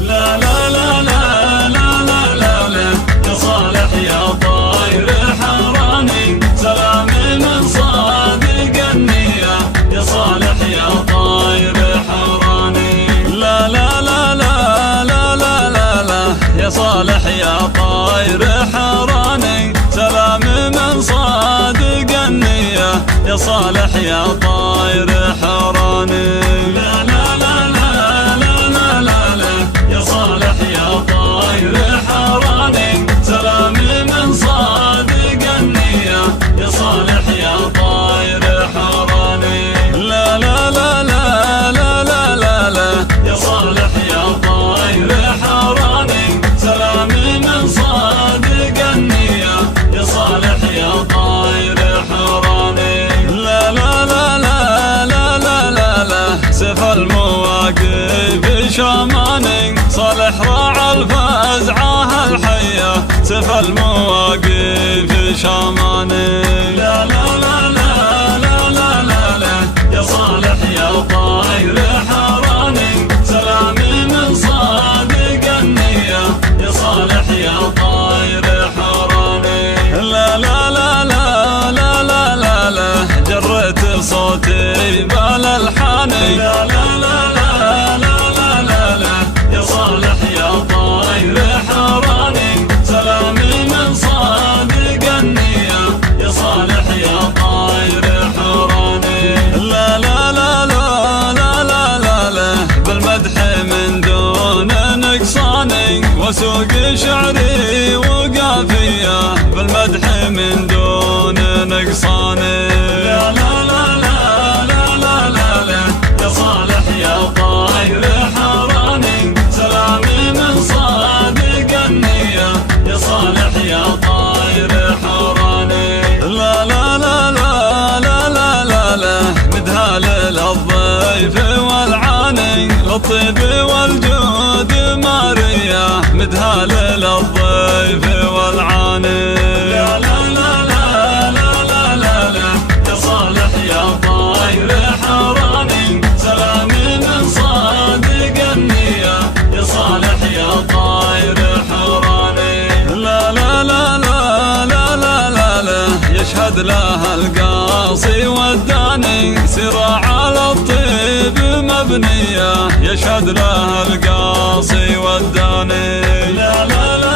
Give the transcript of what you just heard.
لا لا لا لا لا لا لا لا يا صالح يا طاير حراني، سلامي من صادق النية يا صالح يا طاير حراني. لا لا لا لا لا لا لا لا يا صالح يا طاير حراني، سلامي من صادق النية يا صالح يا طاير حراني. لا لا لا لا لا لا لا لا يا صالح يا طاير حراني، سلامي من صادق النية يا صالح يا طاير حراني. لا لا لا لا لا لا لا لا يا صالح يا طاير حراني، سلامي من صادق النية يا صالح يا طاير حراني. لا لا لا لا لا لا لا لا سيف المواقف شماني، صالح راعى الفزعة الحية سيف المواقف شماني. لا لا لا لا لا لا لا لا يا صالح يا طاير حراني، سلامي من صادق النية يا صالح يا طاير حراني. لا لا لا لا لا لا لا لا جريت صوتي بالالحاني. لا لا لا لا لا لا لا يا صالح يا طاير حراني، سلامي من صادق النية يا صالح يا طاير حراني. لا لا لا لا لا لا لا لا بالمدح من دون نقصاني، وسوق شعري وقافية بالمدح من دون نقصاني. لا لا لا لا لا لا لا لا يا صالح يا طاير حراني، سلامي من صادق النية يا صالح يا طاير حراني. لا لا لا لا لا لا لا لا مدها للضيف والعاني، للطيب والجود ماريا مدها للضيف والعاني. لا لا لا لا لا لا لا لا يا صالح يا طاير حراني، سلامي من صادق النية يا صالح يا طاير حراني. لا لا لا لا لا لا لا لا يشهد لها القاصي والداني، سراع على الطيب مبنية يشهد لها القاصي والداني. لا لا لا